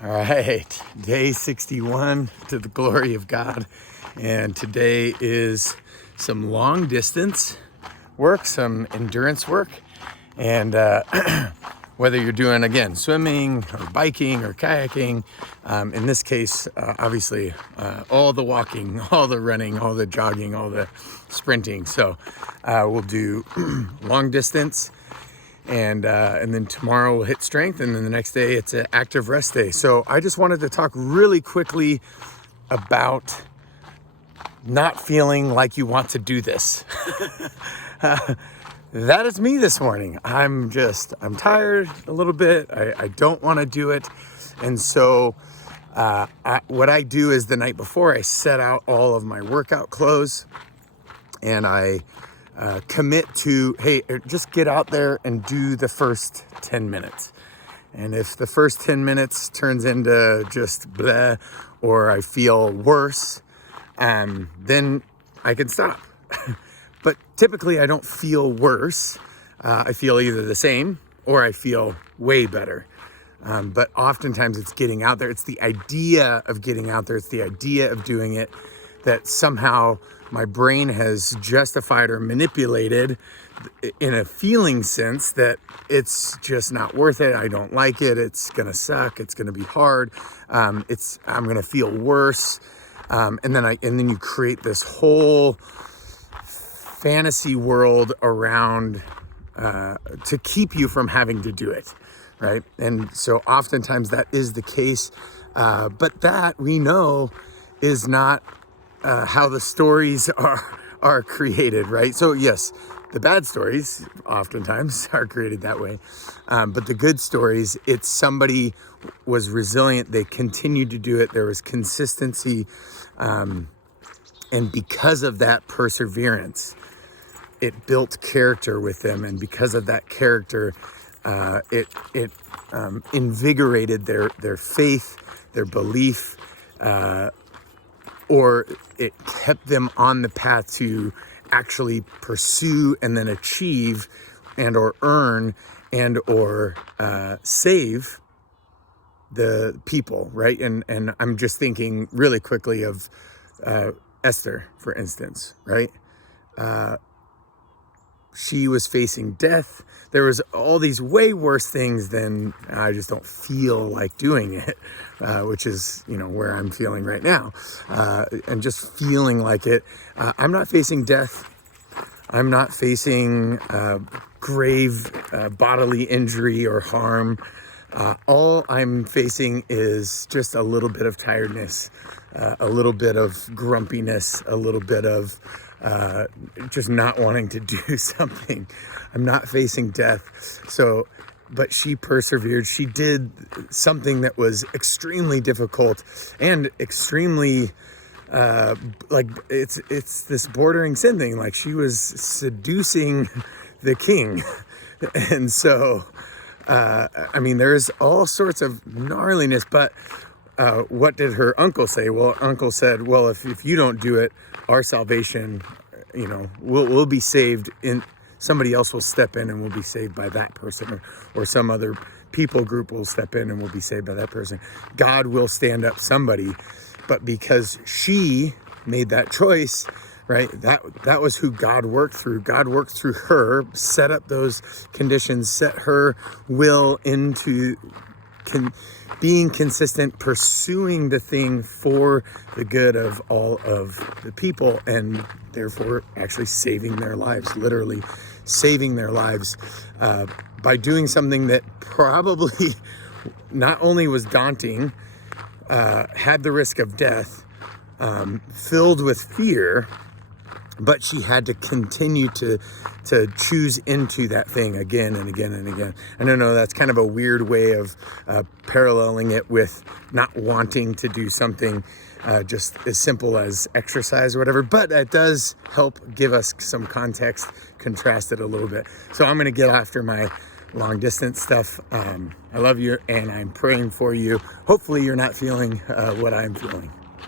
All right, day 61 to the glory of God. And today is some long distance work, some endurance work. And whether you're doing, again, swimming or biking or kayaking, in this case, obviously, all the walking, all the running, all the jogging, all the sprinting. So we'll do long distance. And then tomorrow we'll hit strength, and then the next day it's an active rest day. So I just wanted to talk really quickly about not feeling like you want to do this. That is me this morning. I'm tired a little bit. I don't want to do it. And so what I do is the night before I set out all of my workout clothes, and I commit to, hey, just get out there and do the first 10 minutes. And if the first 10 minutes turns into just bleh, or I feel worse, then I can stop. But typically I don't feel worse. I feel either the same or I feel way better. But oftentimes it's getting out there. It's the idea of getting out there. It's the idea of doing it that somehow my brain has justified or manipulated in a feeling sense that it's just not worth it. I don't like it. It's going to suck. It's going to be hard. I'm going to feel worse. And then you create this whole fantasy world around to keep you from having to do it. Right. And so oftentimes that is the case. But that we know is not how the stories are created, right? So yes, the bad stories oftentimes are created that way. But the good stories, it's somebody was resilient. They continued to do it. There was consistency. And because of that perseverance, it built character with them. And because of that character, it invigorated their faith, their belief, or it kept them on the path to actually pursue and then achieve and or earn and or save the people, right? And I'm just thinking really quickly of Esther, for instance, right? She was facing death. There was all these way worse things than I just don't feel like doing it, which is, where I'm feeling right now. And just feeling like it. I'm not facing death. I'm not facing grave bodily injury or harm. All I'm facing is just a little bit of tiredness, a little bit of grumpiness, a little bit of just not wanting to do something. I'm not facing death. But she persevered. She did something that was extremely difficult and extremely, it's this bordering sin thing. Like, she was seducing the king. And so, there's all sorts of gnarliness, but what did her uncle say? Well, uncle said, well, if you don't do it, our salvation, we'll be saved. Somebody else will step in and we'll be saved by that person, or some other people group will step in and we'll be saved by that person. God will stand up somebody. But because she made that choice, right, that was who God worked through. God worked through her, set up those conditions, set her will into being consistent, pursuing the thing for the good of all of the people, and therefore actually saving their lives, literally saving their lives by doing something that probably not only was daunting, had the risk of death, filled with fear, but she had to continue to choose into that thing again and again and again. I don't know, that's kind of a weird way of paralleling it with not wanting to do something just as simple as exercise or whatever, but it does help give us some context, contrast it a little bit. So I'm going to get after my long distance stuff. I love you and I'm praying for you. Hopefully you're not feeling what I'm feeling.